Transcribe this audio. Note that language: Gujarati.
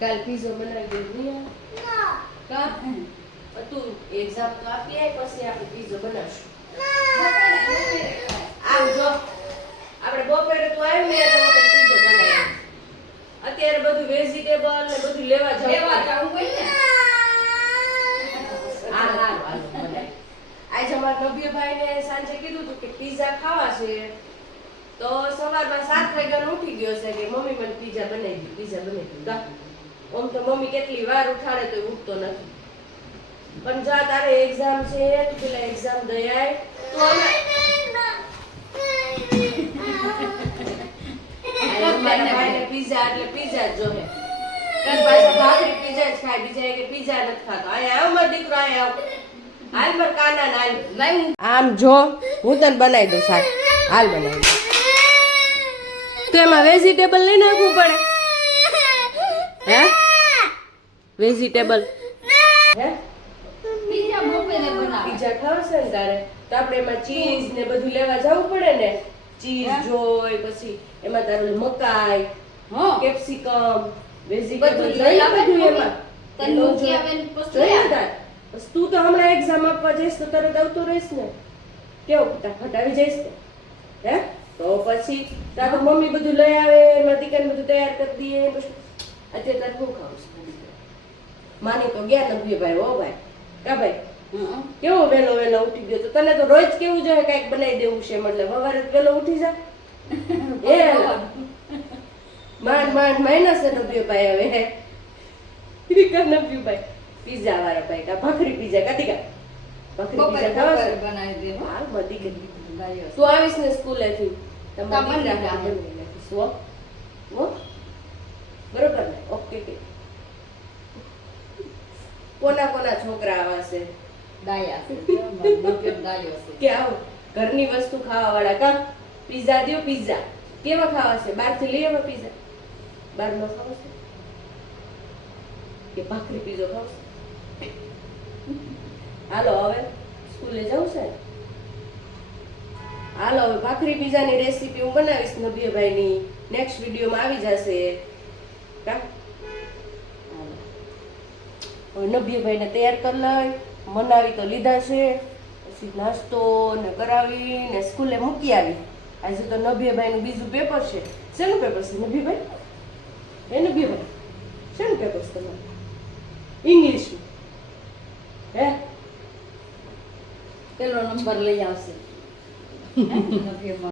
કાલ પીઝો બનાવી દે નહીં કા તું એક્ઝામ તો આપી આય પછી આપણે પીઝો બનાવશું આમ જો આપણે બપોરે તું આવી ને તો પીઝો બનાવી અત્યારે બધું વેજીટેબલ ને બધું લેવા જવું હોય ને હા બનાવી આજે અમારા નવ્યભાઈ ને સાંજે કીધું હતું કે પીઝા ખાવા છે તો સવારમાં 7 વાગ્યાનો ઉઠી ગયો છે કે મમ્મી મને પીઝા બનાવી દે ઓમ તો મમ્મી કેટલી વાર ઉઠાડે તો ઉઠતો નથી પણ જા તારે એક્ઝામ છે તું પેલા એક્ઝામ દઈ આય તો અમારા ભાઈને પીઝા એટલે પીઝા જ જોહે કઈ પાછા ભાખરી પીઝા જ ખાય બીજા કે પીઝા નથી ખાતો આયા આવ મારો દીકરો આયા આવ હાલ માર કાના ના હાલ આમ જો હું તને બનાવી દઉં શાક હાલ બનાવી દઉં તો એમાં વેજીટેબલ લઈ નાખવું પડે હે વેજીટેબલ હે પીઝા ખાવશે ને તારે તો આપણે એમાં ચીઝ ને બધું લેવા જવું પડે ને ચીઝ જોઈ પછી એમાં તારું મકાઈ કેપ્સિકમ વેજીટેબલ લઈ બધું એમાં તું તો હમણાં એક્ઝામ આપવા જઈશ તો તરત આવતો રહીશ ને કેવું ફટાફટ આવી જઈશ ને હે તો પછી તારું મમ્મી બધું લઈ આવે એમાં દીકરાને બધું તૈયાર કરી દઈએ અત્યારે તારે શું ખાવું છે માની તો ગયા નથી ભાઈ હો ભાઈ કા ભાઈ કેવો વેલો ઉઠી ગયો તો તને તો રોજ કેવું જોઈએ કઈક બનાવી દેવું છે મતલબ સવારે વેલો ઉઠી જા એ માંડ મહિના છે નવ્યભાઈ હવે નવ્યભાઈ પીઝા વાળા ભાઈ કા ભાખરી પીઝા કાતી કા ભાખરી પીઝા ખાવા છે બનાવી દે હાલ બધી કરી તું આવીશ ને સ્કૂલે થી તમારે રાખીશ હો બરોબર ને ઓકે કે કોના છોકરા આવા છે ડાયા છે કે આવો ઘરની વસ્તુ ખાવા વાળા કા પીઝા દયો પીઝા કેવા ખાવા છે બહારથી લઈ આવો પીઝા બહારનો ખાવો છે કે ભાખરી પીઝો ખાવો છે હાલો હવે સ્કૂલે જવું છે હાલો હવે ભાખરી પીઝાની રેસીપી હું બનાવીશ નવ્યભાઈની નેક્સ્ટ વિડીયોમાં આવી જશે કા નવ્યભાઈને તૈયાર કરી લઈ મનાવી તો લીધા છે પછી નાસ્તો ને કરાવી ને સ્કૂલે મૂકી આવી આજે તો નવ્યભાઈનું બીજું પેપર છે શેનું પેપર છે નવ્યભાઈ નવ્યભાઈ શેનું પેપર છે તમારું ઇંગ્લિશનું હે પેલો નંબર લઈ આવશે